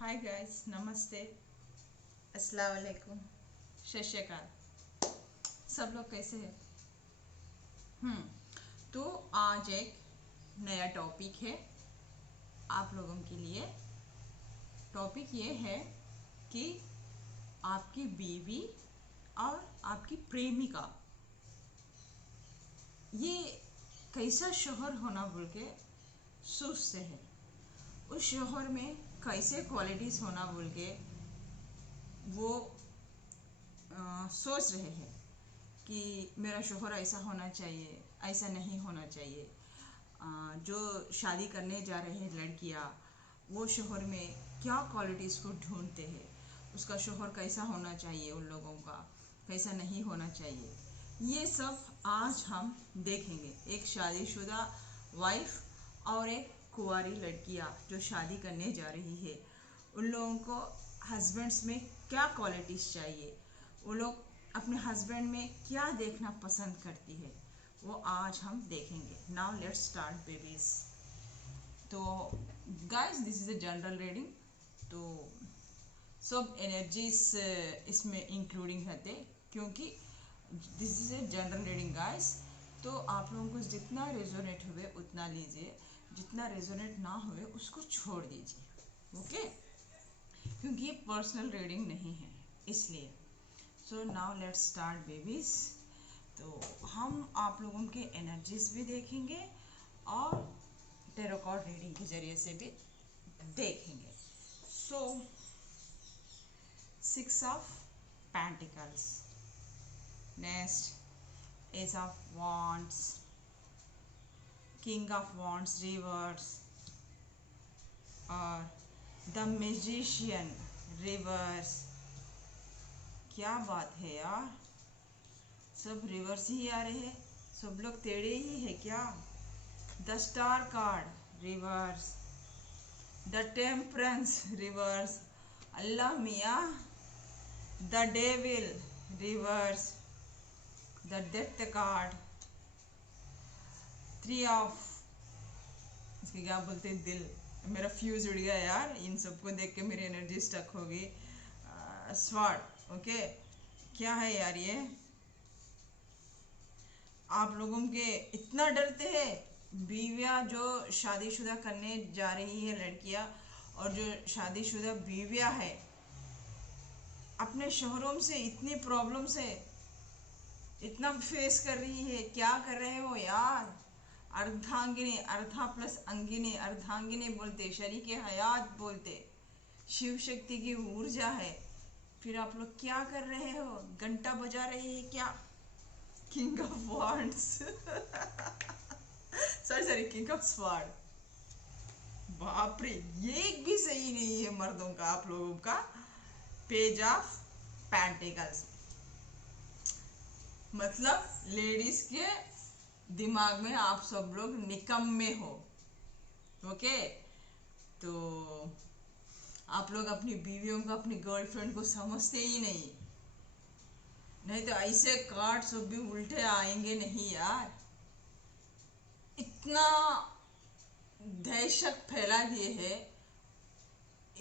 Hi guys, नमस्ते, अस्सलाम वालेकुम, सत श्री अकाल। सब लोग कैसे हैं? तो आज एक नया टॉपिक है आप लोगों के लिए। टॉपिक ये है कि आपकी बीवी और आपकी प्रेमिका ये कैसा शौहर होना बोल के सोचते हैं। उस शौहर में कैसे क्वालिटीज़ होना बोल के वो सोच रहे हैं कि मेरा शौहर ऐसा होना चाहिए, ऐसा नहीं होना चाहिए। जो शादी करने जा रहे हैं लड़कियां, वो शौहर में क्या क्वालिटीज़ को ढूंढते हैं, उसका शौहर कैसा होना चाहिए, उन लोगों का कैसा नहीं होना चाहिए, ये सब आज हम देखेंगे। एक शादीशुदा वाइफ और एक कुंवारी लड़कियां जो शादी करने जा रही है, उन लोगों को हस्बैंड्स में क्या क्वालिटीज़ चाहिए, वो लोग अपने हस्बैंड में क्या देखना पसंद करती है, वो आज हम देखेंगे। Now let's start babies. तो guys, this is a general reading. तो सब एनर्जीज इसमें इंक्लूडिंग रहते, क्योंकि this is a general reading guys. तो आप लोगों को जितना रेजोनेट हुए उतना लीजिए, जितना रेजोनेट ना हुए उसको छोड़ दीजिए, ओके? क्योंकि ये पर्सनल रीडिंग नहीं है, इसलिए। So now let's start babies. तो हम आप लोगों के एनर्जीज भी देखेंगे और टैरो कार्ड रीडिंग के जरिए से भी देखेंगे। So 6 of pentacles, next ace of wands, king of wands reverse और द मैजिशियन रिवर्स। क्या बात है यार, सब रिवर्स ही आ रहे हैं, सब लोग टेढ़े ही है क्या? The star card reverse, the temperance reverse, अल्लाह मियाँ, the devil reverse, the death card, 3 of, इसके क्या बोलते हैं, दिल। मेरा फ्यूज उड़ गया यार, इन सबको देख के मेरी एनर्जी स्टक हो गई। स्वाड, ओके। क्या है यार ये, आप लोगों के इतना डरते हैं। बीवियाँ जो शादीशुदा करने जा रही है लड़कियाँ, और जो शादीशुदा बीवियाँ है, अपने शौहरों से इतनी प्रॉब्लम से इतना फेस कर रही है। क्या कर रहे हो यार? अर्धांगिनी, अर्धा प्लस अंगिनी, अर्धांगिनी बोलते, शरीके हयात बोलते, शिव शक्ति की ऊर्जा है। फिर आप लोग क्या कर रहे हो? घंटा बजा रहे हैं क्या? King of wands sorry, king of sword. बाप रे, ये एक भी सही नहीं है मर्दों का, आप लोगों का। पेज ऑफ पेंटिकल्स, मतलब लेडीज के दिमाग में आप सब लोग निकम्मे हो, ओके? तो आप लोग अपनी बीवियों को, अपनी गर्लफ्रेंड को समझते ही नहीं तो ऐसे कार्ड सब भी उल्टे आएंगे नहीं यार। इतना दहशत फैला दिए है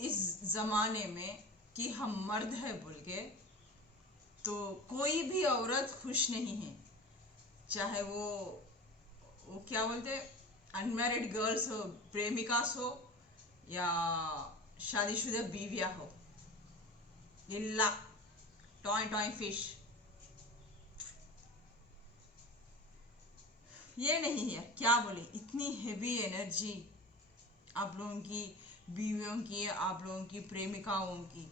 इस जमाने में कि हम मर्द है बोल के, तो कोई भी औरत खुश नहीं है। चाहे वो क्या बोलते, अनमैरिड गर्ल्स हो, प्रेमिकास हो, या शादीशुदा बीवियां हो, इल्ला टॉय टॉय फिश, ये नहीं है। क्या बोले, इतनी हेवी एनर्जी आप लोगों की बीवियों की, आप लोगों की प्रेमिकाओं की।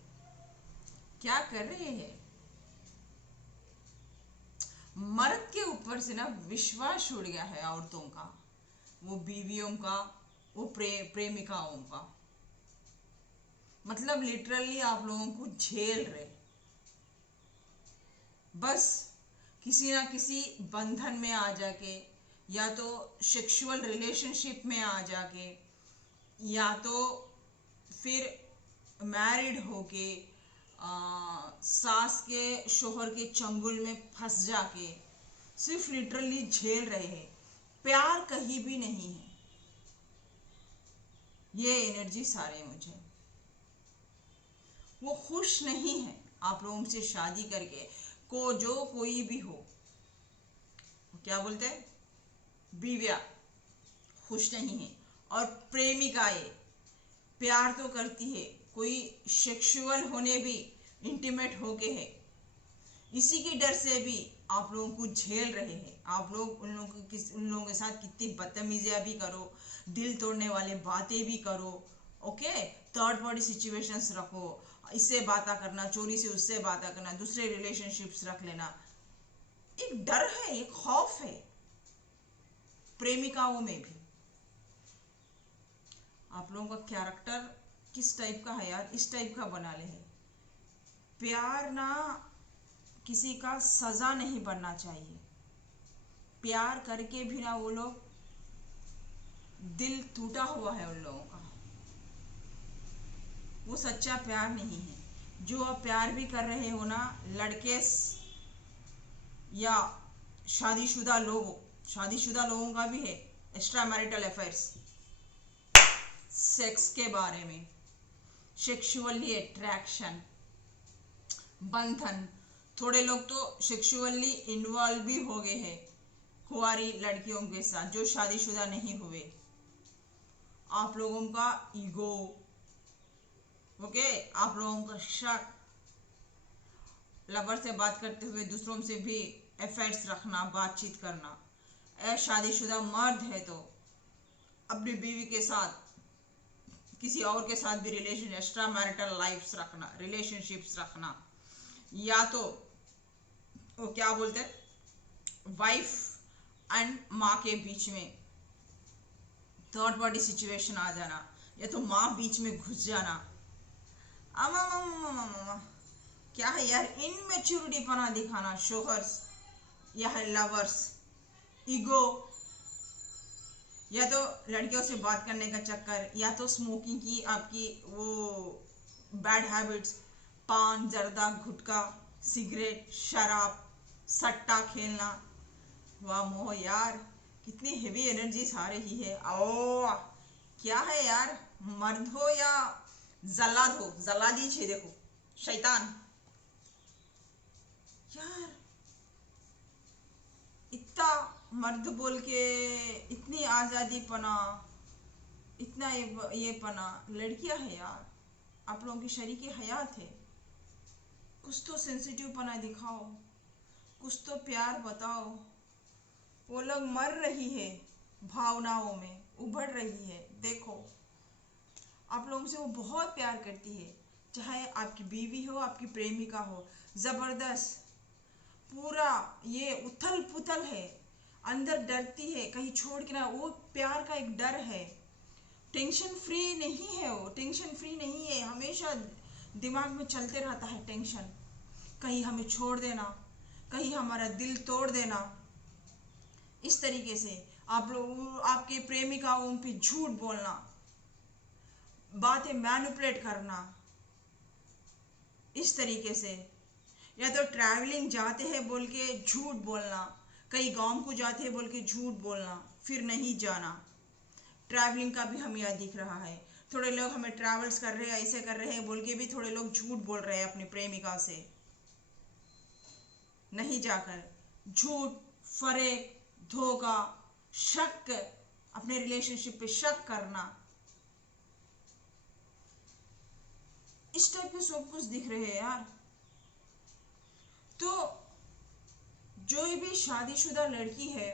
क्या कर रहे हैं? मर्द के ऊपर से ना विश्वास उड़ गया है औरतों का, वो बीवियों का, वो प्रेमिकाओं का। मतलब लिटरली आप लोगों को झेल रहे, बस किसी ना किसी बंधन में आ जाके, या तो सेक्सुअल रिलेशनशिप में आ जाके, या तो फिर मैरिड होके सास के शोहर के चंगुल में फंस जाके सिर्फ लिटरली झेल रहे हैं। प्यार कहीं भी नहीं है। ये एनर्जी सारे मुझे वो खुश नहीं है आप लोगों से शादी करके, को जो कोई भी हो, क्या बोलते हैं, बीविया खुश नहीं है। और प्रेमिकाएं प्यार तो करती है, कोई सेक्सुअल होने भी इंटीमेट होके है, इसी के डर से भी आप लोगों को झेल रहे हैं। आप लोग उन लोगों के साथ कितनी बदतमीजियां भी करो, दिल तोड़ने वाले बातें भी करो, ओके, थर्ड पार्टी सिचुएशंस रखो, इससे बातें करना, चोरी से उससे बातें करना, दूसरे रिलेशनशिप्स रख लेना, एक डर है, एक खौफ है प्रेमिकाओं में भी। आप लोगों का कैरेक्टर किस टाइप का है यार, इस टाइप का बना ले है। प्यार ना किसी का सजा नहीं बनना चाहिए। प्यार करके भी ना वो लोग, दिल टूटा हुआ है उन लोगों का, वो सच्चा प्यार नहीं है। जो आप प्यार भी कर रहे हो ना, लड़के या शादीशुदा लोगों का भी है एक्स्ट्रा मैरिटल अफेयर्स, सेक्स के बारे में, सेक्सुअली अट्रैक्शन, बंधन। थोड़े लोग तो सेक्सुअली इन्वॉल्व भी हो गए हैं कुंवारी लड़कियों के साथ जो शादीशुदा नहीं हुए। आप लोगों का ईगो, ओके, आप लोगों का शक, लवर से बात करते हुए दूसरों से भी अफेयर्स रखना, बातचीत करना। शादीशुदा मर्द है तो अपनी बीवी के साथ किसी और के साथ भी रिलेशन, एक्स्ट्रा मैरिटल लाइफ्स रखना, रिलेशनशिप्स रखना, या तो वो क्या बोलते हैं, वाइफ एंड माँ के बीच में थर्ड पार्टी सिचुएशन आ जाना, या तो माँ बीच में घुस जाना। अमा क्या है यार, इनमेच्योरिटी पना दिखाना, शोहर्स या लवर्स, ईगो, या तो लड़कियों से बात करने का चक्कर, या तो स्मोकिंग की आपकी वो बैड हैबिट्स, पान, जर्दा, गुटखा, सिगरेट, शराब, सट्टा खेलना। वाह मोह यार, कितनी हेवी एनर्जीज आ रही है। ओ क्या है यार, मर्द हो या जल्लाद हो, जल्लादी छे देखो, शैतान यार, इतना मर्द बोल के, इतनी आज़ादी पना, इतना ये पना। लड़कियां है यार, आप लोगों की शरीकी हयात है, कुछ तो सेंसिटिव पना दिखाओ, कुछ तो प्यार बताओ। वो लोग मर रही है, भावनाओं में उभर रही है। देखो आप लोगों से वो बहुत प्यार करती है, चाहे आपकी बीवी हो, आपकी प्रेमिका हो, जबरदस्त पूरा ये उथल पुथल है, अंदर डरती है कहीं छोड़ के ना, वो प्यार का एक डर है। टेंशन फ्री नहीं है, वो टेंशन फ्री नहीं है, हमेशा दिमाग में चलते रहता है टेंशन, कहीं हमें छोड़ देना, कहीं हमारा दिल तोड़ देना। इस तरीके से आप लोग, आपके प्रेमिकाओं पे झूठ बोलना, बातें मैनिपुलेट करना, इस तरीके से, या तो ट्रैवलिंग जाते हैं बोल के झूठ बोलना, कहीं गांव को जाते हैं बोल के झूठ बोलना, फिर नहीं जाना। ट्रैवलिंग का भी हमें यह दिख रहा है, थोड़े लोग हमें ट्रैवल्स कर रहे हैं, ऐसे कर रहे हैं बोल के भी थोड़े लोग झूठ बोल रहे हैं अपनी प्रेमिका से, नहीं जाकर झूठ, फरेब, धोखा, शक, अपने रिलेशनशिप पे शक करना, इस टाइप के सब कुछ दिख रहे हैं यार। तो जो भी शादीशुदा लड़की है,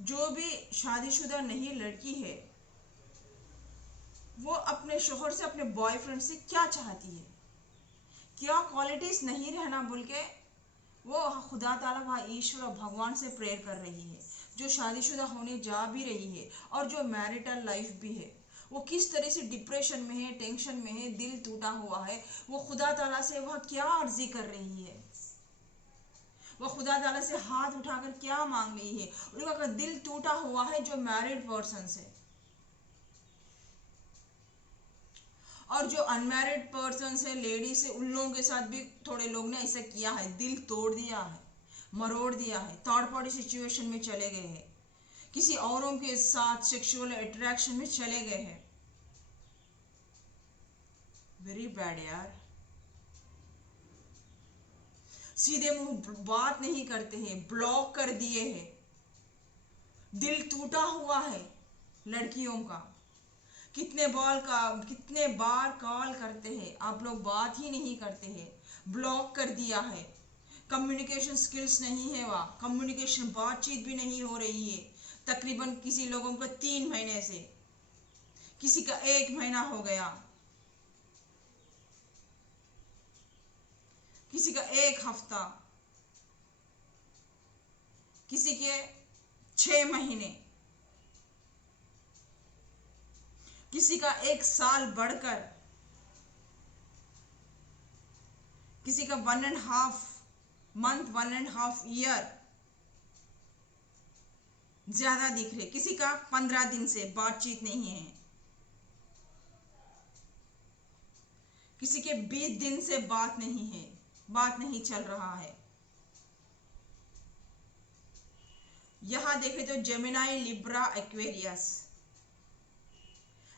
जो भी शादीशुदा नहीं लड़की है, वो अपने शोहर से, अपने बॉयफ्रेंड से क्या चाहती है, क्या क्वालिटीज नहीं रहना बोल के वो खुदा ताला, ईश्वर भगवान से प्रेयर कर रही है। जो शादीशुदा होने जा भी रही है और जो मैरिटल लाइफ भी है, वो किस तरह से डिप्रेशन में है, टेंशन में है, दिल टूटा हुआ है, वो खुदा ताला से वह क्या अर्जी कर रही है, वो खुदा ताला से हाथ उठाकर क्या मांग रही है। उनका दिल टूटा हुआ है जो मैरिड पर्सन से, और जो अनमैरिड पर्सन है, लेडीज है, उन लोगों के साथ भी थोड़े लोग ने ऐसा किया है, दिल तोड़ दिया है, मरोड़ दिया है, थर्ड पार्टी सिचुएशन में चले गए हैं, किसी औरों के साथ सेक्सुअल अट्रैक्शन में चले गए हैं। वेरी बैड यार। सीधे मुंह बात नहीं करते हैं, ब्लॉक कर दिए हैं, दिल टूटा हुआ है लड़कियों का। कितने बार कॉल करते हैं, आप लोग बात ही नहीं करते हैं, ब्लॉक कर दिया है। कम्युनिकेशन स्किल्स नहीं है, वहाँ कम्युनिकेशन बातचीत भी नहीं हो रही है। तकरीबन किसी लोगों को 3 महीने से, किसी का 1 महीना हो गया, किसी का 1 हफ्ता, किसी के 6 महीने, किसी का 1 साल बढ़कर, किसी का 1.5 मंथ, 1.5 ईयर ज्यादा दिख रहे, किसी का 15 दिन से बातचीत नहीं है, किसी के 20 दिन से बात नहीं है, बात नहीं चल रहा है। यहां देखे तो जेमिनाई, लिब्रा, एक्वेरियस,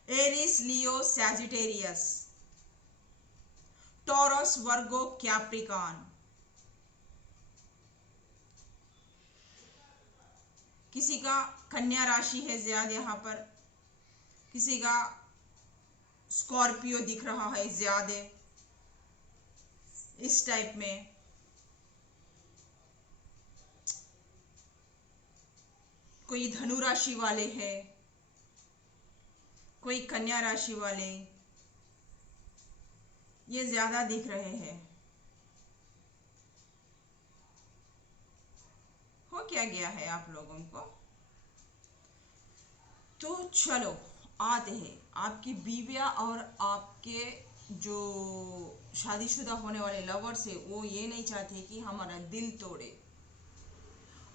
एरिस, लियो, सैजिटेरियस, टॉरस, वर्गो, कैप्रिकॉन। किसी का कन्या राशि है ज्यादा यहाँ पर, किसी का स्कॉर्पियो दिख रहा है ज्यादा इस टाइप में। कोई धनु राशि वाले हैं, कोई कन्या राशि वाले, ये ज्यादा दिख रहे हैं। हो क्या गया है आप लोगों को? तो चलो आते हैं, आपकी बीवियां और आपके जो शादीशुदा होने वाले लवर्स है वो ये नहीं चाहते कि हमारा दिल तोड़े।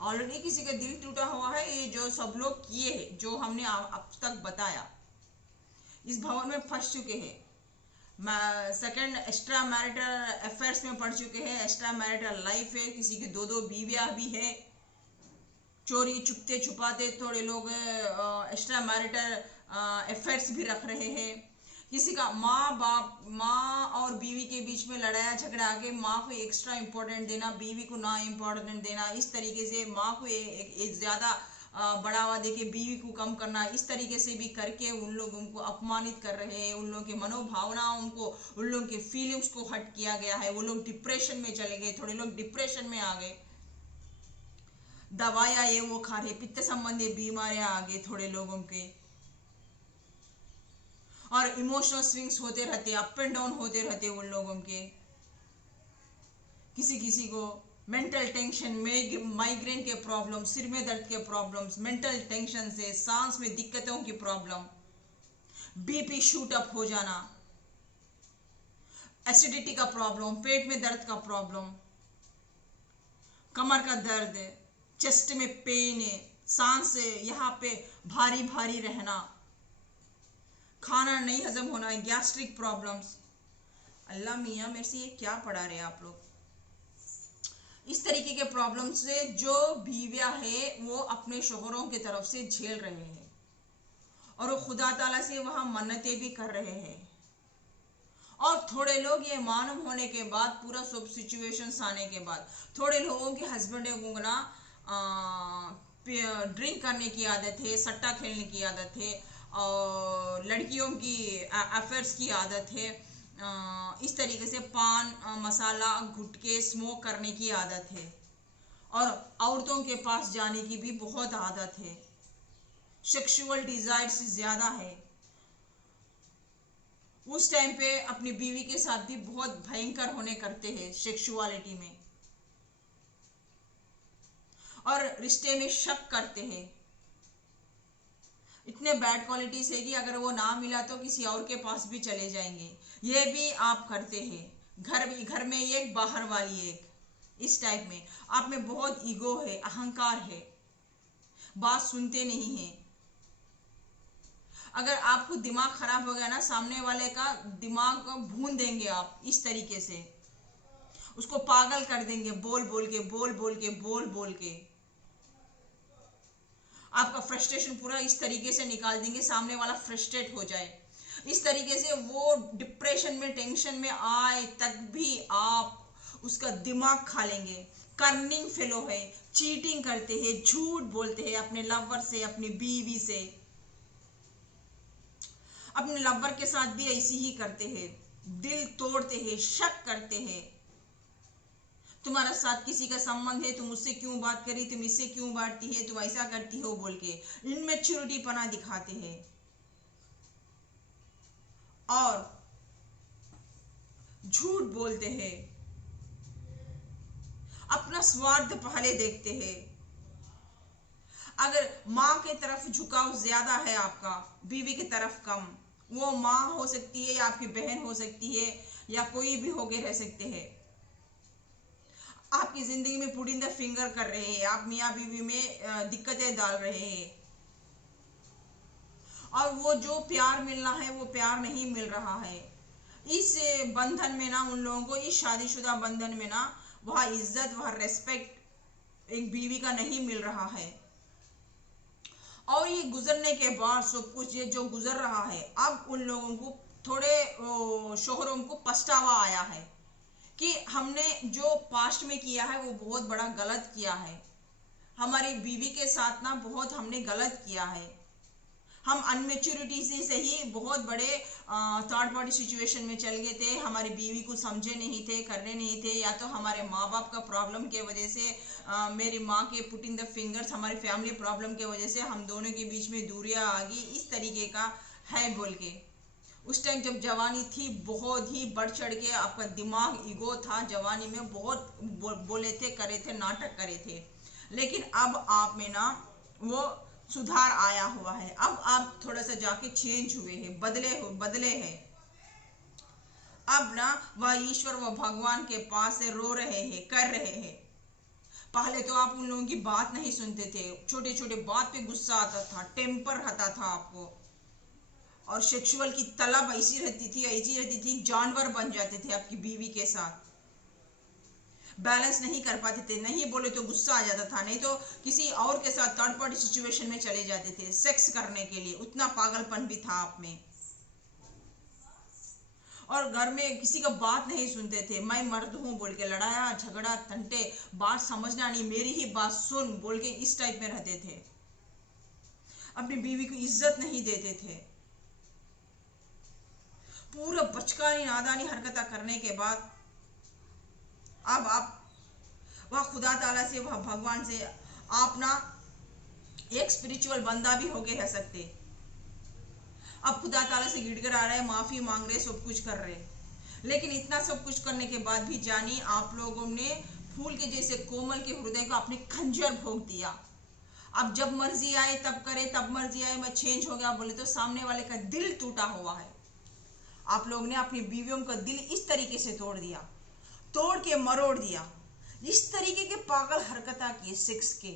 ऑलरेडी किसी का दिल टूटा हुआ है, ये जो सब लोग किए हैं, जो हमने अब तक बताया, इस भवन में फंस चुके हैं। सेकंड एक्स्ट्रा मैरिटल अफेयर्स में पड़ चुके हैं, एक्स्ट्रा मैरिटल लाइफ है, किसी की 2-2 बीवियां भी है, चोरी चुपते छुपाते थोड़े लोग एक्स्ट्रा मैरिटल अफेयर्स भी रख रहे हैं। किसी का माँ और बीवी के बीच में लड़ाया झगड़ा आके माँ को एक्स्ट्रा इंपॉर्टेंट देना, बीवी को ना इंपॉर्टेंट देना, इस तरीके से माँ को एक ज़्यादा बढ़ावा देके बीवी को कम करना, इस तरीके से भी करके उन लोगों को अपमानित कर रहे हैं। उन लोगों के मनोभावनाओं को, उन लोगों के फीलिंग्स को हर्ट किया गया है। वो लोग डिप्रेशन में चले गए, थोड़े लोग डिप्रेशन में आ गए, दवाइयाँ ये वो खा रहे, पित्त संबंधी बीमारियां आ गई थोड़े लोगों के, और इमोशनल स्विंग्स होते रहते, अप एंड डाउन होते रहते उन लोगों के। किसी किसी को मेंटल टेंशन, माइग्रेन के प्रॉब्लम, सिर में दर्द के प्रॉब्लम्स, मेंटल टेंशन से सांस में दिक्कतों की प्रॉब्लम, बीपी शूट अप हो जाना, एसिडिटी का प्रॉब्लम, पेट में दर्द का प्रॉब्लम, कमर का दर्द, चेस्ट में पेन, सांस यहाँ पे भारी भारी रहना, खाना नहीं हजम होना, गैस्ट्रिक प्रॉब्लम्स। अल्लाह मियाँ मेरे से ये क्या पढ़ा रहे आप लोग? इस तरीके के प्रॉब्लम से जो बीवियां है वो अपने शोहरों की तरफ से झेल रहे हैं, और वो खुदा ताला से वहां मन्नतें भी कर रहे हैं। और थोड़े लोग ये मालूम होने के बाद, पूरा सब सिचुएशंस आने के बाद, थोड़े लोगों के हस्बैंड को ना ड्रिंक करने की आदत है, सट्टा खेलने की आदत है, और लड़कियों की अफेयर्स की आदत है, इस तरीके से पान मसाला गुटखे स्मोक करने की आदत है, और औरतों के पास जाने की भी बहुत आदत है, सेक्सुअल डिजायर्स ज़्यादा है। उस टाइम पे अपनी बीवी के साथ भी बहुत भयंकर होने करते हैं सेक्सुअलिटी में, और रिश्ते में शक करते हैं। इतने बैड क्वालिटीज है कि अगर वो ना मिला तो किसी और के पास भी चले जाएंगे। ये भी आप करते हैं, घर में एक, बाहर वाली एक, इस टाइप में आप में बहुत ईगो है, अहंकार है, बात सुनते नहीं हैं। अगर आपको दिमाग खराब हो गया ना, सामने वाले का दिमाग को भून देंगे आप, इस तरीके से उसको पागल कर देंगे, बोल बोल के, बोल बोल के, बोल बोल के आपका फ्रस्ट्रेशन पूरा इस तरीके से निकाल देंगे, सामने वाला फ्रस्ट्रेट हो जाए। इस तरीके से वो डिप्रेशन में, टेंशन में आए तक भी आप उसका दिमाग खा लेंगे। कर्निंग फेलो है, चीटिंग करते हैं, झूठ बोलते हैं अपने लवर से, अपनी बीवी से, अपने लवर के साथ भी ऐसी ही करते हैं, दिल तोड़ते हैं, शक करते हैं। तुम्हारा साथ किसी का संबंध है, तुम उससे क्यों बात करी, तुम इससे क्यों बांटती है, तुम ऐसा करती हो बोल के इनमेच्योरिटी पना दिखाते हैं और झूठ बोलते हैं, अपना स्वार्थ पहले देखते हैं। अगर माँ की तरफ झुकाव ज्यादा है आपका, बीवी की तरफ कम, वो माँ हो सकती है या आपकी बहन हो सकती है या कोई भी होके रह सकते हैं, आपकी जिंदगी में पुट इन द फिंगर कर रहे हैं, आप मियाँ बीवी में दिक्कतें डाल रहे हैं और वो जो प्यार मिलना है वो प्यार नहीं मिल रहा है। इस बंधन में ना, उन लोगों को इस शादीशुदा बंधन में ना वह इज्जत, वह रेस्पेक्ट एक बीवी का नहीं मिल रहा है। और ये गुजरने के बाद सब कुछ ये जो गुजर रहा है, अब उन लोगों को थोड़े शोहरों को पछतावा आया है कि हमने जो पास्ट में किया है वो बहुत बड़ा गलत किया है, हमारी बीवी के साथ ना बहुत हमने गलत किया है, हम अनमेच्योरिटी से ही बहुत बड़े थर्ड पार्टी सिचुएशन में चल गए थे, हमारी बीवी को समझे नहीं थे, करने नहीं थे, या तो हमारे माँ बाप का प्रॉब्लम के वजह से, मेरी माँ के पुट इन द फिंगर्स, हमारी फैमिली प्रॉब्लम के वजह से हम दोनों के बीच में दूरियां आ गई, इस तरीके का है बोल के। उस टाइम जब जवानी थी बहुत ही बढ़ चढ़ के आपका दिमाग, ईगो था, जवानी में बहुत बोले थे, करे थे, नाटक करे थे। लेकिन अब आप में ना वो सुधार आया हुआ है, अब आप थोड़ा सा जाके चेंज हुए हैं, बदले हैं। अब ना वह ईश्वर, वह भगवान के पास से रो रहे हैं, कर रहे हैं। पहले तो आप उन लोगों की बात नहीं सुनते थे, छोटे छोटे बात पे गुस्सा आता था, टेम्पर आता था आपको, और सेक्सुअल की तलब ऐसी रहती थी, जानवर बन जाते थे आपकी बीवी के साथ, बैलेंस नहीं कर पाते थे, नहीं बोले तो गुस्सा आ जाता था, नहीं तो किसी और के साथ थर्ड पार्टी सिचुएशन में चले जाते थे सेक्स करने के लिए, उतना पागलपन भी था आप में। और घर में किसी का बात नहीं सुनते थे, मैं मर्द हूं बोल के लड़ाया झगड़ा तंटे, बात समझना नहीं, मेरी ही बात सुन बोल के इस टाइप में रहते थे, अपनी बीवी को इज्जत नहीं देते थे। पूरा बचकानी नादानी हरकत करने के बाद अब आप वह खुदा ताला से, वह भगवान से आप ना एक स्पिरिचुअल बंदा भी होके रह सकते। अब खुदा ताला से गिड़गिड़ा रहे, माफी मांग रहे, सब कुछ कर रहे, लेकिन इतना सब कुछ करने के बाद भी जानी आप लोगों ने फूल के जैसे कोमल के हृदय को अपने खंजर भोग दिया। अब जब मर्जी आए तब करे, तब मर्जी आए मैं चेंज हो गया बोले तो सामने वाले का दिल टूटा हुआ है। आप लोग ने अपनी बीवियों का दिल इस तरीके से तोड़ दिया, तोड़ के मरोड़ दिया, इस तरीके के पागल हरकत किए सेक्स के,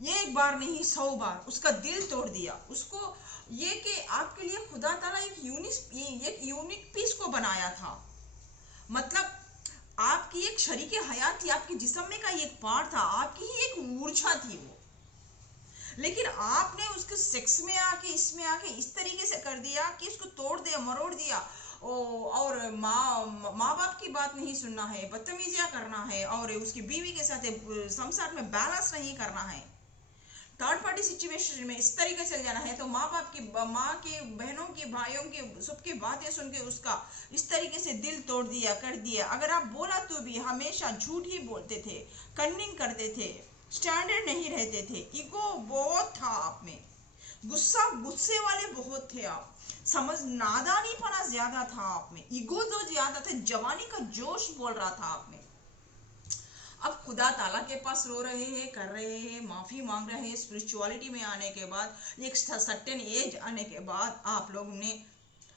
ये एक बार नहीं 100 बार उसका दिल तोड़ दिया उसको। ये कि आपके लिए खुदा ताला एक यूनिक पीस को बनाया था, मतलब आपकी एक शरीके हयात थी, आपके जिस्म में का एक पार्ट था, आपकी ही एक ऊर्जा थी वो, लेकिन आपने उसके सेक्स में आके, इसमें आके इस तरीके से कर दिया कि इसको तोड़ दिया, मरोड़ दिया। और माँ बाप की बात नहीं सुनना है, बदतमीजियां करना है, और उसकी बीवी के साथ संसार में बैलेंस नहीं करना है, थर्ड पार्टी सिचुएशन में इस तरीके से जाना है, तो माँ के बहनों की, भाइयों की सबकी बातें सुन के उसका इस तरीके से दिल तोड़ दिया, कर दिया। अगर आप बोला तो भी हमेशा झूठ ही बोलते थे, कन्निंग करते थे, स्टैंडर्ड नहीं रहते थे, ईगो बहुत था आप में, गुस्से वाले बहुत थे आप, समझ नादानीपना ज्यादा था आप में, ईगो जो ज्यादा थे, जवानी का जोश बोल रहा था आप में। अब खुदा ताला के पास रो रहे हैं, कर रहे हैं, माफी मांग रहे हैं, स्पिरिचुअलिटी में आने के बाद, एक सर्टेन एज आने के बाद आप लोगों ने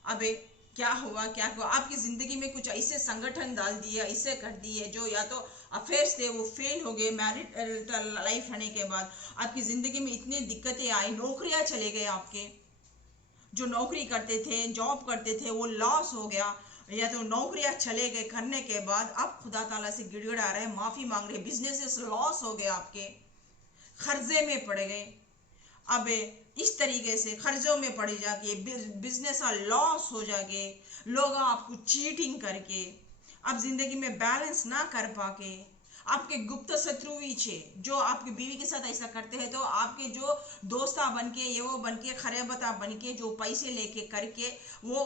अबे क्या हुआ, आपकी जिंदगी में कुछ ऐसे संगठन डाल दिए, ऐसे कर दिए जो या तो अफेयर्स थे वो फेल हो गए, मैरिड लाइफ रहने के बाद आपकी जिंदगी में इतनी दिक्कतें आई, नौकरियां चले गए, आपके जो नौकरी करते थे, जॉब करते थे, वो लॉस हो गया, या तो नौकरियां चले गए, करने के बाद अब खुदा ताला से गिड़गिड़ा रहे, माफी मांग रहे, बिजनेसेस लॉस हो गए, आपके कर्जे में पड़ गए, अब इस तरीके से कर्जों में पड़ जाके, बिजनेस लॉस हो जाके, लोग आपको चीटिंग करके, आप जिंदगी में बैलेंस ना कर पाके, आपके गुप्त शत्रु भी छे जो आपकी बीवी के साथ ऐसा करते हैं, तो आपके जो दोस्ता बन के, ये वो बन के, खरेबता बन के, जो पैसे लेके करके वो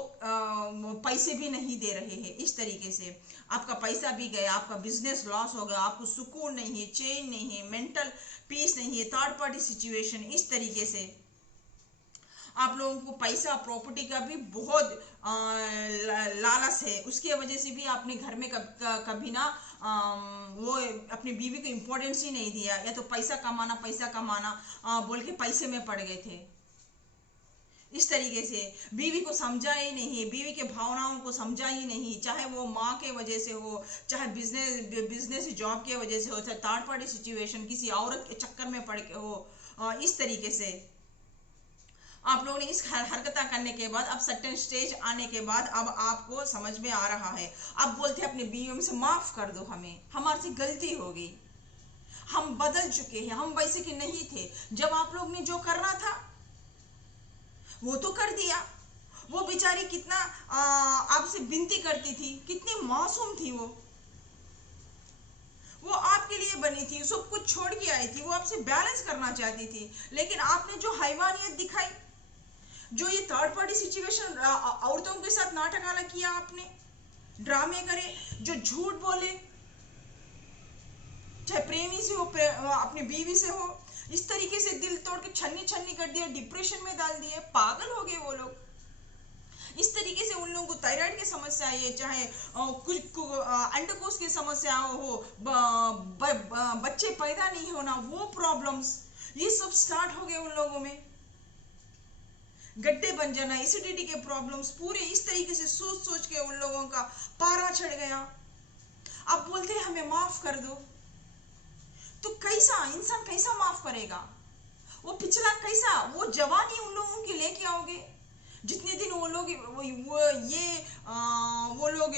पैसे भी नहीं दे रहे हैं, इस तरीके से आपका पैसा भी गया, आपका बिजनेस लॉस हो गया, आपको सुकून नहीं है, चैन नहीं है, मेंटल पीस नहीं है, थर्ड पार्टी सिचुएशन, इस तरीके से आप लोगों को पैसा प्रॉपर्टी का भी बहुत लालच है, उसके वजह से भी आपने घर में कभी ना वो अपनी बीवी को इम्पोर्टेंस ही नहीं दिया, या तो पैसा कमाना बोल के पैसे में पड़ गए थे। इस तरीके से बीवी को समझा ही नहीं, बीवी के भावनाओं को समझा ही नहीं, चाहे वो माँ के वजह से हो, चाहे बिजनेस जॉब के वजह से हो, चाहे थर्ड पार्टी सिचुएशन किसी औरत के चक्कर में पड़ के हो, इस तरीके से आप लोगों ने इस हरकत करने के बाद, अब सर्टेन स्टेज आने के बाद अब आपको समझ में आ रहा है, अब बोलते हैं अपनी बीवियों से माफ कर दो, हमें हमारे से गलती हो गई, हम बदल चुके हैं, हम वैसे के नहीं थे, जब आप लोग ने जो करना था वो तो कर दिया। वो बेचारी कितना आपसे विनती करती थी, कितनी मासूम थी वो आपके लिए बनी थी, सब कुछ छोड़ के आई थी, वो आपसे बैलेंस करना चाहती थी, लेकिन आपने जो हैवानियत दिखाई, जो ये थर्ड पार्टी सिचुएशन औरतों के साथ नाटकाना किया, आपने ड्रामे करे, जो झूठ बोले, चाहे प्रेमी से हो, अपनी बीवी से हो, इस तरीके से दिल तोड़ के छन्नी छन्नी कर दिया, डिप्रेशन में डाल दिए, पागल हो गए वो लोग। इस तरीके से उन लोगों को थायराइड की समस्या है, चाहे कुछ अंडकोश की समस्या हो, बच्चे पैदा नहीं होना, वो प्रॉब्लम्स, ये सब स्टार्ट हो गए उन लोगों में, गड्ढे बन जाना, एसिडिटी के प्रॉब्लम्स, पूरे इस तरीके से सोच सोच के उन लोगों का पारा चढ़ गया। अब बोलते हैं हमें माफ कर दो, तो कैसा इंसान कैसा माफ करेगा? वो पिछला कैसा, वो जवानी उन लोगों की लेके आओगे, जितने दिन वो लोग वो लोग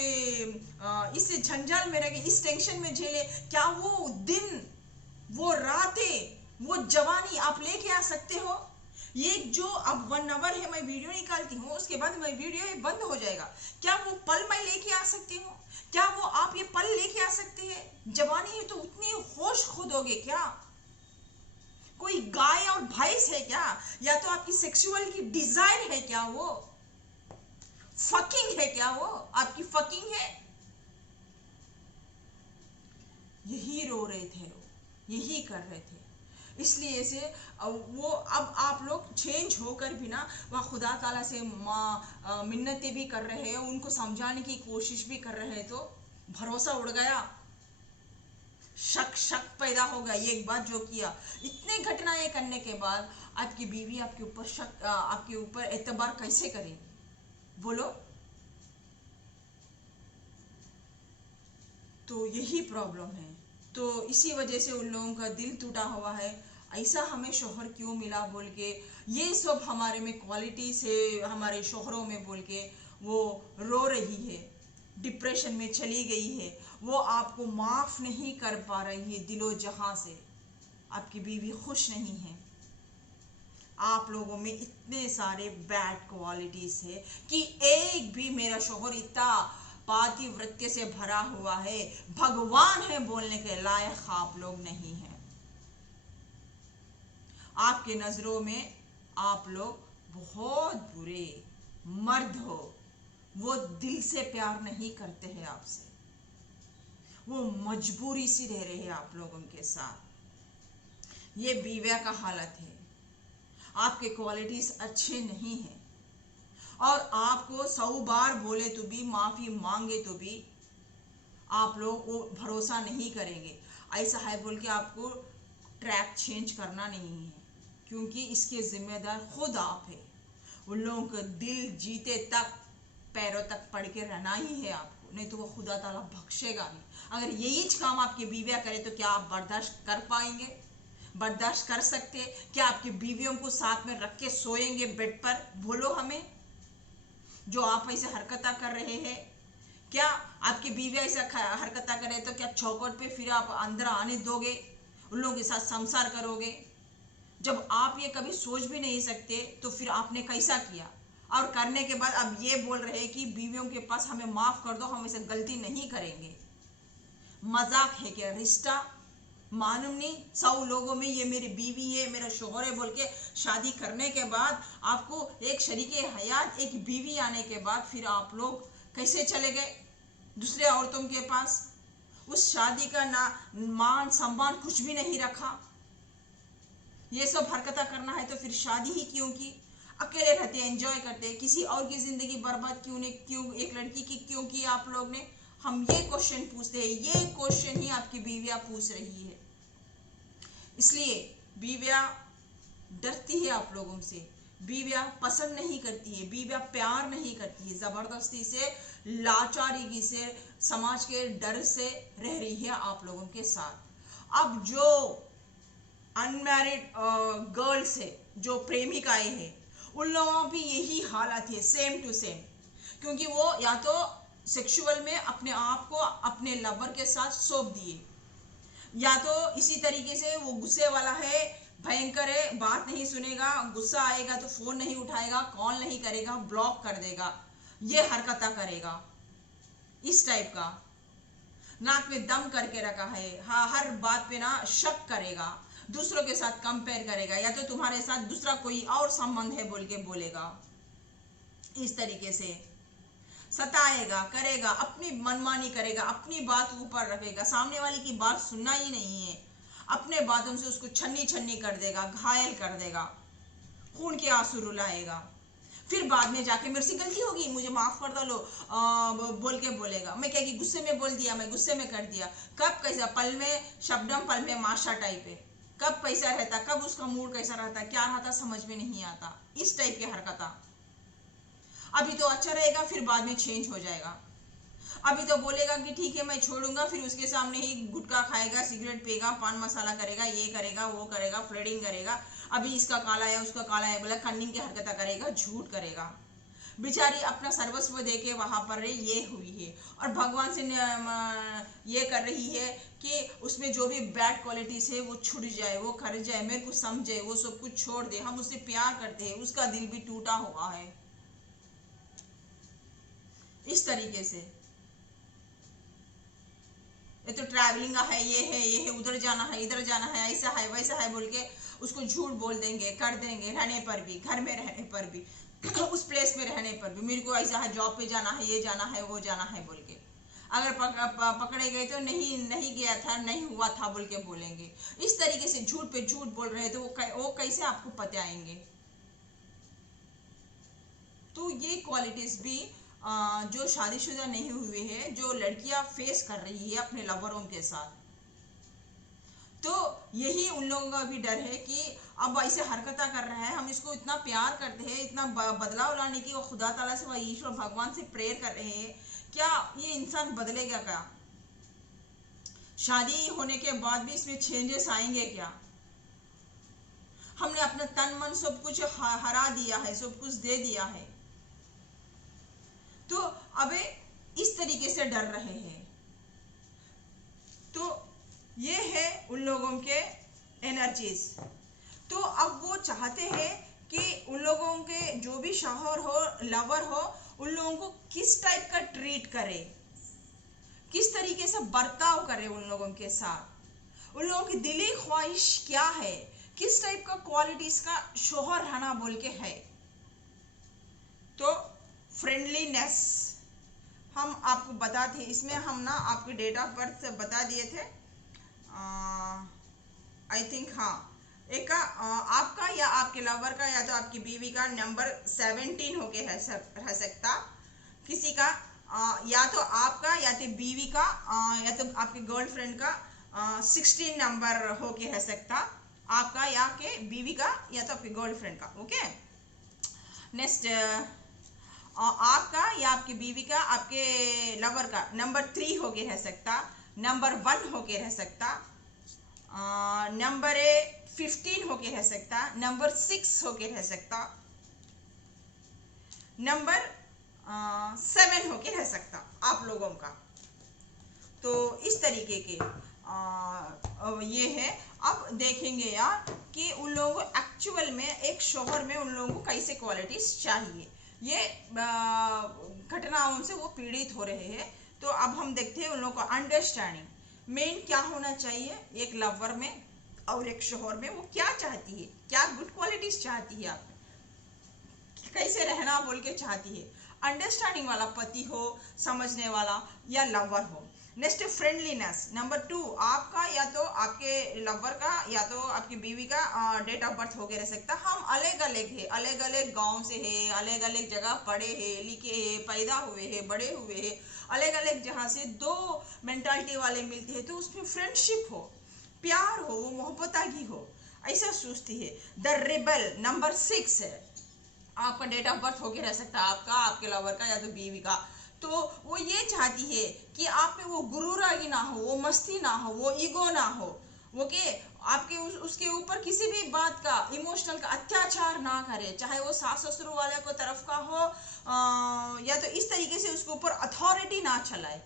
इस झंझाल में रह, इस टेंशन में झेले, क्या वो दिन, वो रातें, वो जवानी आप लेके आ सकते हो? ये जो अब 1 आवर है, मैं वीडियो निकालती हूँ, उसके बाद मैं वीडियो बंद हो जाएगा, क्या वो पल मैं लेके आ सकती हूँ? क्या वो आप ये पल लेके आ सकते हैं? जवानी है तो उतनी होश खोदोगे क्या? कोई गाय और भैंस है क्या? या तो आपकी सेक्सुअल की डिजायर है क्या? वो फकिंग है क्या? वो आपकी फकिंग है? यही रो रहे थे लोग, यही कर रहे थे, इसलिए से वो अब आप लोग चेंज होकर भी ना वह खुदा ताला से मिन्नतें भी कर रहे हैं, उनको समझाने की कोशिश भी कर रहे हैं, तो भरोसा उड़ गया, शक पैदा हो गया। ये एक बात जो किया, इतने घटनाएं करने के बाद आपकी बीवी आपके ऊपर शक, आपके ऊपर एतबार कैसे करे? बोलो। तो यही प्रॉब्लम है, तो इसी वजह से उन लोगों का दिल टूटा हुआ है, ऐसा हमें शोहर क्यों मिला बोल के, ये सब हमारे में क्वालिटी से हमारे शोहरों में बोल के वो रो रही है, डिप्रेशन में चली गई है, वो आपको माफ नहीं कर पा रही है दिलो जहां से, आपकी बीवी खुश नहीं है। आप लोगों में इतने सारे बैड क्वालिटीज है कि एक भी मेरा शोहर इतना पातिव्रत्य से भरा हुआ है, भगवान है बोलने के लायक आप लोग नहीं हैं। आपके नजरों में आप लोग बहुत बुरे मर्द हो, वो दिल से प्यार नहीं करते हैं आपसे, वो मजबूरी से रह रहे हैं आप लोगों के साथ। ये बीविया का हालत है, आपके क्वालिटीज अच्छे नहीं हैं, और आपको 100 बार बोले तो भी, माफी मांगे तो भी आप लोग वो भरोसा नहीं करेंगे। ऐसा है बोल के आपको ट्रैक चेंज करना नहीं है, क्योंकि इसके जिम्मेदार खुद आप है। उन लोगों को दिल जीते तक पैरों तक पड़ के रहना ही है आपको, नहीं तो वो खुदा ताला बख्शेगा नहीं। अगर यही काम आपकी बीवियां करे तो क्या आप बर्दाश्त कर पाएंगे? बर्दाश्त कर सकते? क्या आपकी बीवियों को साथ में रख के सोएंगे बेड पर? बोलो हमें। जो आप ऐसे हरकत कर रहे हैं, क्या आपकी बीवी ऐसा हरकत कर रहे तो क्या चौखट पे फिर आप अंदर आने दोगे? उन लोगों के साथ संसार करोगे? जब आप ये कभी सोच भी नहीं सकते तो फिर आपने कैसा किया? और करने के बाद अब ये बोल रहे हैं कि बीवियों के पास हमें माफ कर दो, हम ऐसे गलती नहीं करेंगे। मजाक है क्या? रिश्ता मालूम नहीं 100 लोगों में ये मेरी बीवी है, मेरा शोहर है बोल के शादी करने के बाद आपको एक शरीके हयात, एक बीवी आने के बाद फिर आप लोग कैसे चले गए दूसरे औरतों के पास? उस शादी का ना मान सम्मान कुछ भी नहीं रखा। ये सब हरकत करना है तो फिर शादी ही क्यों की? अकेले रहते एंजॉय करते, किसी और की जिंदगी बर्बाद क्यों ने, क्यों एक लड़की की क्यों की आप लोग ने? हम ये क्वेश्चन पूछते हैं, ये क्वेश्चन ही आपकी बीवियां पूछ रही है। इसलिए बीवियां डरती है आप लोगों से, बीवियां पसंद नहीं करती है, बीवियां प्यार नहीं करती है, जबरदस्ती से, लाचारी से, समाज के डर से रह रही है आप लोगों के साथ। अब जो अनमैरिड गर्ल्स है, जो प्रेमिकाएं हैं, उन लोगों की यही हालत है, सेम टू सेम। क्योंकि वो या तो सेक्सुअल में अपने आप को अपने लवर के साथ सौंप दिए, या तो इसी तरीके से वो गुस्से वाला है, भयंकर है, बात नहीं सुनेगा, गुस्सा आएगा तो फोन नहीं उठाएगा, कॉल नहीं करेगा, ब्लॉक कर देगा, ये हरकत करेगा, इस टाइप का। नाक में दम करके रखा है, हाँ, हर बात पे ना शक करेगा, दूसरों के साथ कंपेयर करेगा, या तो तुम्हारे साथ दूसरा कोई और संबंध है बोल के बोलेगा, इस तरीके से सताएगा, करेगा, अपनी मनमानी करेगा, अपनी बात ऊपर रखेगा, सामने वाले की बात सुनना ही नहीं है, अपने बातों से उसको छन्नी छन्नी कर देगा, घायल कर देगा, खून के आंसू रुलाएगा, फिर बाद में जाके मेरे से गलती होगी, मुझे माफ कर दो बोल के बोलेगा। मैं क्या कि गुस्से में बोल दिया, मैं गुस्से में कर दिया। कब कैसा, पल में शबनम पल में माशा टाइप है, कब कैसा रहता, कब उसका मूड कैसा रहता, क्या रहता समझ में नहीं आता, इस टाइप की हरकत। अभी तो अच्छा रहेगा, फिर बाद में चेंज हो जाएगा। अभी तो बोलेगा कि ठीक है मैं छोड़ूंगा, फिर उसके सामने ही गुटखा खाएगा, सिगरेट पिएगा, पान मसाला करेगा, ये करेगा, वो करेगा, फ्लडिंग करेगा, अभी इसका काला है उसका काला है बोला, कन्निंग की हरकत करेगा, झूठ करेगा। बेचारी अपना सर्वस्व दे के वहां पर ये हुई है, और भगवान से ये कर रही है कि उसमें जो भी बैड क्वालिटीज है वो छूट जाए, वो खर जाए, मेरे को समझे, वो सब कुछ छोड़ दे, हम उससे प्यार करते हैं, उसका दिल भी टूटा हुआ है, इस तरीके से। ये तो ट्रैवलिंग है, ये है, ये है, उधर जाना है, इधर जाना है, ऐसा है वैसा है बोल के उसको झूठ बोल देंगे, कर देंगे, रहने पर भी, घर में रहने पर भी, उस प्लेस में रहने पर भी, मेरे को ऐसा है, जॉब पे जाना है, ये जाना है, वो जाना है बोल के। अगर पकड़े गए तो नहीं नहीं गया था, नहीं हुआ था बोल के बोलेंगे। इस तरीके से झूठ पे झूठ बोल रहे तो वो कैसे आपको पता आएंगे? तो ये क्वालिटीज भी जो शादीशुदा नहीं हुए हैं, जो लड़कियां फेस कर रही है अपने लवरों के साथ, तो यही उन लोगों का भी डर है कि अब ऐसे हरकत कर रहा है, हम इसको इतना प्यार करते हैं, इतना बदलाव लाने की वो खुदा ताला से, वह ईश्वर भगवान से प्रेयर कर रहे हैं, क्या ये इंसान बदलेगा? क्या शादी होने के बाद भी इसमें चेंजेस आएंगे क्या? हमने अपना तन मन सब कुछ हरा दिया है, सब कुछ दे दिया है, तो अबे इस तरीके से डर रहे हैं। तो ये है उन लोगों के एनर्जीज। तो अब वो चाहते हैं कि उन लोगों के जो भी शौहर हो, लवर हो, उन लोगों को किस टाइप का ट्रीट करे, किस तरीके से बर्ताव करे उन लोगों के साथ, उन लोगों की दिली ख्वाहिश क्या है, किस टाइप का क्वालिटीज का शौहर रहना बोल के है। तो फ्रेंडलीनेस हम आपको बताते हैं, इसमें हम ना आपके डेट ऑफ बर्थ बता दिए थे, आई थिंक, हाँ, एक का आपका या आपके लवर का या तो आपकी बीवी का नंबर 17 होके रह सकता, किसी का या तो आपका या तो बीवी का या तो आपके गर्लफ्रेंड का 16 नंबर होके रह सकता, आपका या के बीवी का या तो आपके गर्लफ्रेंड का। ओके, नेक्स्ट, आपका या आपकी बीवी का आपके लवर का नंबर 3 होके रह सकता, नंबर 1 होके रह सकता, नंबर 15 होके रह सकता, नंबर 6 होके रह सकता, नंबर 7 होके रह सकता आप लोगों का। तो इस तरीके के ये है। अब देखेंगे यार कि उन लोगों को एक्चुअल में एक शोहर में उन लोगों को कैसे क्वालिटीज चाहिए। ये घटनाओं से वो पीड़ित हो रहे हैं। तो अब हम देखते हैं उन लोगों को अंडरस्टैंडिंग मेन क्या होना चाहिए एक लवर में और एक शोहर में। वो क्या चाहती है, क्या गुड क्वालिटीज चाहती है, आप कैसे रहना बोल के चाहती है। अंडरस्टैंडिंग वाला पति हो, समझने वाला, या लवर हो। Next friendliness. नंबर 2, आपका या तो आपके लवर का या तो आपकी बीवी का डेट ऑफ बर्थ हो के रह सकता। हम अलग अलग है, अलग अलग गांव से है, अलग अलग जगह पढ़े हैं, लिखे हैं, पैदा हुए हैं, बड़े हुए हैं, अलग अलग जगह से दो मेंटालिटी वाले मिलते हैं। तो उसमें फ्रेंडशिप हो, प्यार हो, मोहब्बत हो, ऐसा सोचती है। The rebel. नंबर 6 है, आपका डेट ऑफ बर्थ होके रह सकता है, आपका, आपके लवर का या तो बीवी का। तो वो ये चाहती है कि आप में वो गुरूरागी ना हो, वो मस्ती ना हो, वो ईगो ना हो, वो के आपके उसके ऊपर किसी भी बात का इमोशनल का अत्याचार ना करे, चाहे वो सास ससुर वाले को तरफ का हो या तो इस तरीके से उसके ऊपर अथॉरिटी ना चलाए।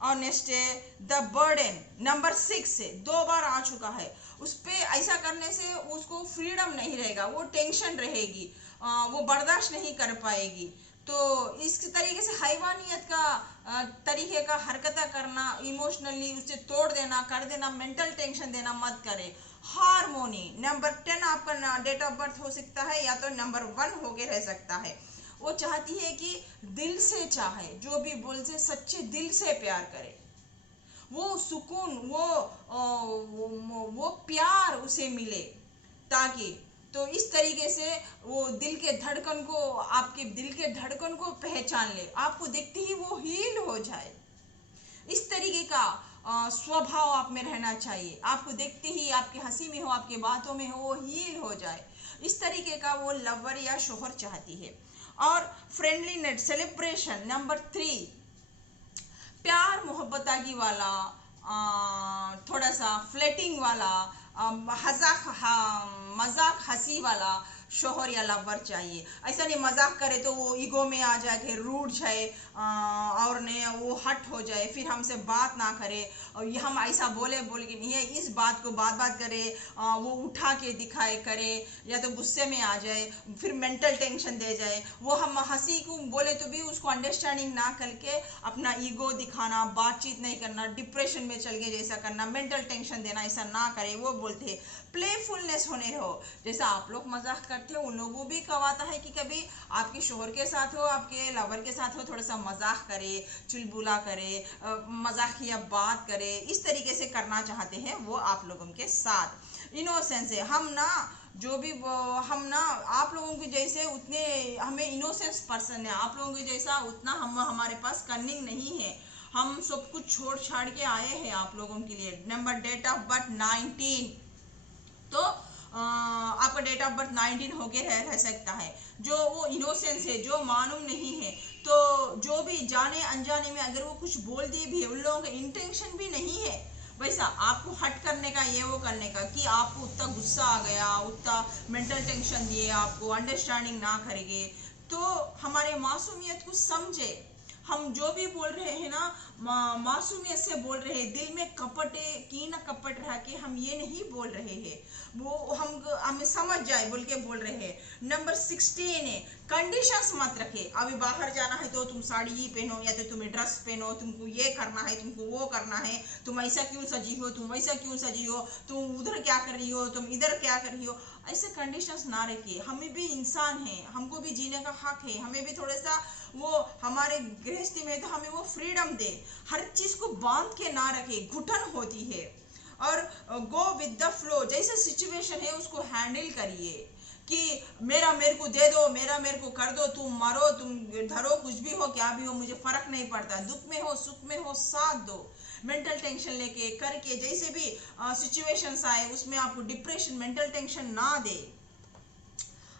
और नेक्स्ट है द बर्डन। नंबर 6 है, 2 बार आ चुका है। उस पर ऐसा करने से उसको फ्रीडम नहीं रहेगा, वो टेंशन रहेगी, वो बर्दाश्त नहीं कर पाएगी। तो इस तरीके से हैवानियत का तरीके का हरकत करना, इमोशनली उसे तोड़ देना, कर देना, मेंटल टेंशन देना मत करे। हारमोनी। नंबर 10 आपका डेट ऑफ बर्थ हो सकता है या तो नंबर 1 होके रह सकता है। वो चाहती है कि दिल से चाहे, जो भी बोल से सच्चे दिल से प्यार करे, वो सुकून, वो प्यार उसे मिले, ताकि तो इस तरीके से वो दिल के धड़कन को, आपके दिल के धड़कन को पहचान ले, आपको देखते ही वो हील हो जाए। इस तरीके का स्वभाव आप में रहना चाहिए। आपको देखते ही आपकी हंसी में हो, आपकी बातों में हो, वो हील हो जाए। इस तरीके का वो लवर या शोहर चाहती है। और फ्रेंडलीनेस, सेलिब्रेशन। नंबर 3, प्यार मोहब्बतागी वाला, थोड़ा सा फ्लेटिंग वाला, मजाक हंसी वाला शोहर या लवर चाहिए। ऐसा नहीं मजाक करे तो वो ईगो में आ जाए, कि रूठ जाए और ने वो हट हो जाए, फिर हमसे बात ना करे, और ये हम ऐसा बोले बोल के नहीं है, इस बात को बात करे, वो उठा के दिखाए करे, या तो गुस्से में आ जाए, फिर मेंटल टेंशन दे जाए। वो हम हंसी को बोले तो भी उसको अंडरस्टैंडिंग ना करके अपना ईगो दिखाना, बातचीत नहीं करना, डिप्रेशन में चल गए जैसा करना, मेंटल टेंशन देना, ऐसा ना करे। वो बोलते हैं प्लेफुलनेस होने रहो, जैसा आप लोग मजाक करते हो उन लोगों भी कवाता है कि कभी आपके शोहर के साथ हो, आपके लवर के साथ हो, थोड़ा सा मजाक करे, चुलबुला करे, मजाकिया बात करे, इस तरीके से करना चाहते हैं वो आप लोगों के साथ। इनोसेंस है, हम ना जो भी हम ना आप लोगों के जैसे उतने हमें इनोसेंस पर्सन है, आप लोगों के जैसा उतना हम हमारे पास कन्निंग नहीं है। हम सब कुछ छोड़ छाड़ के आए हैं आप लोगों के लिए। नंबर डेट ऑफ बर्थ 19, तो आपका डेट ऑफ बर्थ 19 होके रह सकता है। जो वो इनोसेंस है, जो मालूम नहीं है, तो जो भी जाने अनजाने में अगर वो कुछ बोल दिए भी, उन लोगों का इंटेंशन भी नहीं है वैसा आपको हट करने का, ये वो करने का, कि आपको उतना गुस्सा आ गया, उतना मेंटल टेंशन दिए, आपको अंडरस्टैंडिंग ना करेंगे। तो हमारे मासूमियत को समझे, हम जो भी बोल रहे हैं ना मासूमियत से बोल रहे हैं, दिल में कपट की ना कपट रह के हम ये नहीं बोल रहे हैं, वो हमें समझ जाए बोल के बोल रहे हैं। नंबर 16 है, कंडीशंस मत रखे। अभी बाहर जाना है तो तुम साड़ी ही पहनो, या तो तुम्हें ड्रेस पहनो, तुमको ये करना है, तुमको वो करना है, तुम ऐसा क्यों सजी हो, तुम वैसा क्यों सजी हो, तुम उधर क्या कर रही हो, तुम इधर क्या कर रही हो, ऐसे कंडीशंस ना रखिए। हमें भी इंसान है, हमको भी जीने का हक है, हमें भी थोड़ा सा वो हमारे गृहस्थी में तो हमें वो फ्रीडम दे, हर चीज को बांध के ना रखे, घुटन होती है। और गो विद द फ्लो, जैसे सिचुएशन है उसको हैंडल करिए, कि मेरे को दे दो, मेरे को कर दो, तुम मरो, तुम धरो, कुछ भी हो, क्या भी हो, मुझे फर्क नहीं पड़ता, दुख में हो सुख में हो साथ दो। मेंटल टेंशन लेके करके जैसे भी सिचुएशंस आए उसमें आपको डिप्रेशन, मेंटल टेंशन ना दे।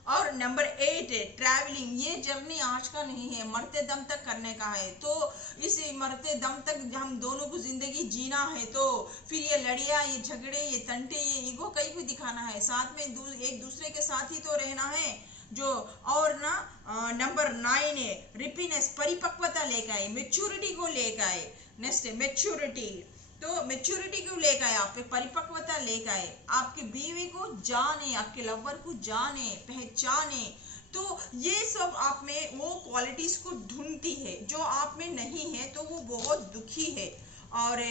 और नंबर 8 है ट्रैवलिंग। ये जर्नी आज का नहीं है, मरते दम तक करने का है। तो इस मरते दम तक हम दोनों को जिंदगी जीना है, तो फिर ये लड़ियाँ, ये झगड़े, ये तंटे, ये ईगो कहीं भी दिखाना है, साथ में एक दूसरे के साथ ही तो रहना है जो। और ना नंबर 9 है रिपीनेस, परिपक्वता लेकर आए, मेच्योरिटी को लेकर आए। नेक्स्ट है मेच्योरिटी, तो मेच्योरिटी को लेकर आए, आप पे परिपक्वता लेकर आए, आपके बीवी को जाने, आपके लवर को जाने, पहचाने। तो ये सब आप में वो क्वालिटीज को ढूंढती है, जो आप में नहीं है तो वो बहुत दुखी है और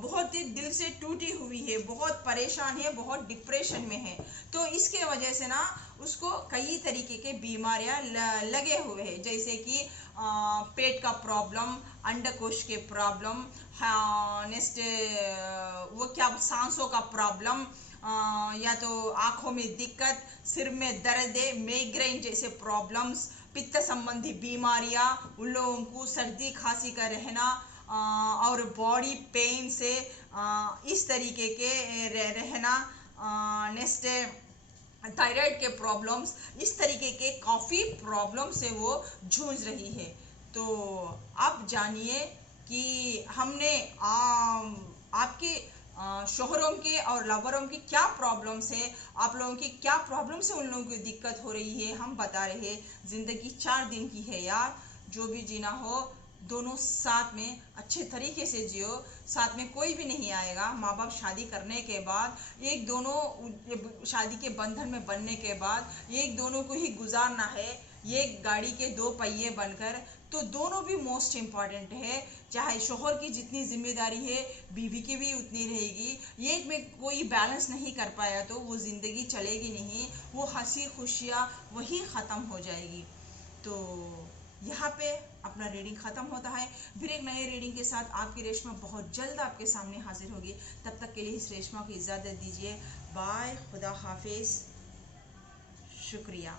बहुत ही दिल से टूटी हुई है, बहुत परेशान है, बहुत डिप्रेशन में है। तो इसके वजह से ना उसको कई तरीके के बीमारियां लगे हुए हैं, जैसे कि पेट का प्रॉब्लम, अंडकोश के प्रॉब्लम, नेक्स्ट वो क्या सांसों का प्रॉब्लम, या तो आंखों में दिक्कत, सिर में दर्द, माइग्रेन जैसे प्रॉब्लम्स, पित्त संबंधी बीमारियां, उन लोगों को सर्दी खांसी का रहना और बॉडी पेन से इस तरीके के रहना, नेक्स्ट थायराइड के प्रॉब्लम्स, इस तरीके के काफ़ी प्रॉब्लम से वो जूझ रही है। तो आप जानिए कि हमने आपके शोहरों के और लवरों की क्या प्रॉब्लम्स है, आप लोगों की क्या प्रॉब्लम से उन लोगों को दिक्कत हो रही है, हम बता रहे हैं। ज़िंदगी 4 दिन की है यार, जो भी जीना हो दोनों साथ में अच्छे तरीके से जियो, साथ में कोई भी नहीं आएगा। माँ बाप शादी करने के बाद एक दोनों शादी के बंधन में बनने के बाद एक दोनों को ही गुजारना है, एक गाड़ी के 2 पहिए बनकर। तो दोनों भी मोस्ट इम्पॉर्टेंट है, चाहे शोहर की जितनी जिम्मेदारी है बीवी की भी उतनी रहेगी। एक में कोई बैलेंस नहीं कर पाया तो वो ज़िंदगी चलेगी नहीं, वो हंसी खुशियाँ वही ख़त्म हो जाएगी। तो यहाँ पे अपना रीडिंग ख़त्म होता है। फिर एक नए रीडिंग के साथ आपकी रेशमा बहुत जल्द आपके सामने हाजिर होगी। तब तक के लिए इस रेशमा को इजाज़त दीजिए। बाय, खुदा हाफिज़, शुक्रिया।